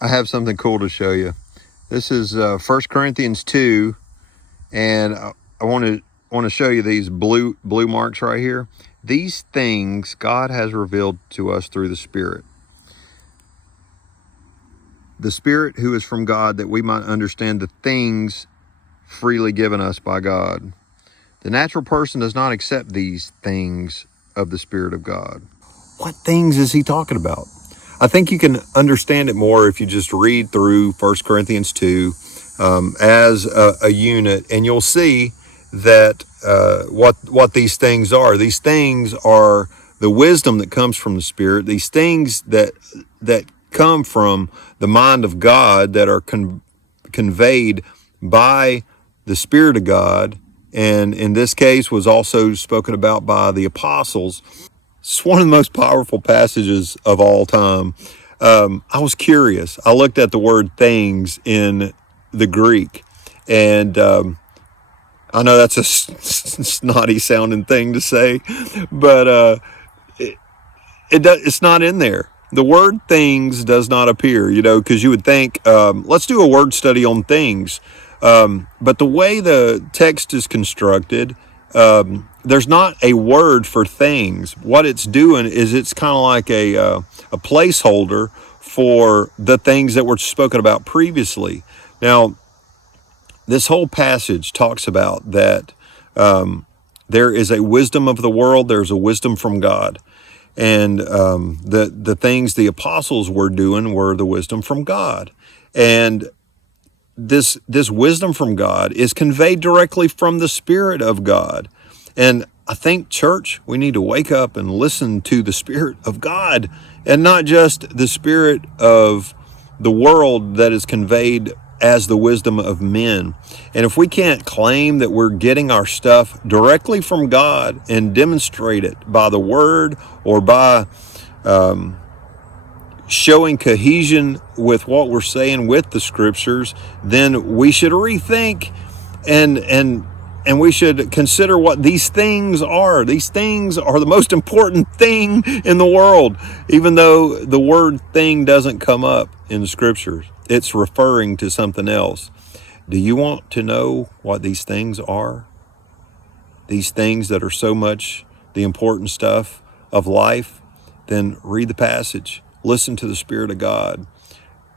I have something cool to show you. This is 1 Corinthians 2, and I want to show you these blue marks right here. These things God has revealed to us through the Spirit. The Spirit who is from God, that we might understand the things freely given us by God. The natural person does not accept these things of the Spirit of God. What things is he talking about? I think you can understand it more if you just read through 1 Corinthians 2 as a unit, and you'll see that what these things are. These things are the wisdom that comes from the Spirit. These things that come from the mind of God, that are conveyed by the Spirit of God, and in this case was also spoken about by the apostles. It's one of the most powerful passages of all time. I was curious. I looked at the word things in the Greek, and I know that's a snotty sounding thing to say, but it's not in there. The word things does not appear, because you would think, let's do a word study on things. But the way the text is constructed, there's not a word for things. What it's doing is it's kind of like a placeholder for the things that were spoken about previously. Now, this whole passage talks about that there is a wisdom of the world, there's a wisdom from God. And the things the apostles were doing were the wisdom from God. And this wisdom from God is conveyed directly from the Spirit of God. And I think, church, we need to wake up and listen to the Spirit of God, and not just the spirit of the world that is conveyed as the wisdom of men. And if we can't claim that we're getting our stuff directly from God and demonstrate it by the Word, or by showing cohesion with what we're saying with the Scriptures, then we should rethink and we should consider what these things are. These things are the most important thing in the world. Even though the word thing doesn't come up in the Scriptures, it's referring to something else. Do you want to know what these things are? These things that are so much the important stuff of life? Then read the passage. Listen to the Spirit of God.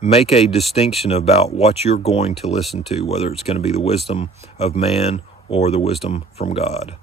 Make a distinction about what you're going to listen to, whether it's going to be the wisdom of man or the wisdom from God.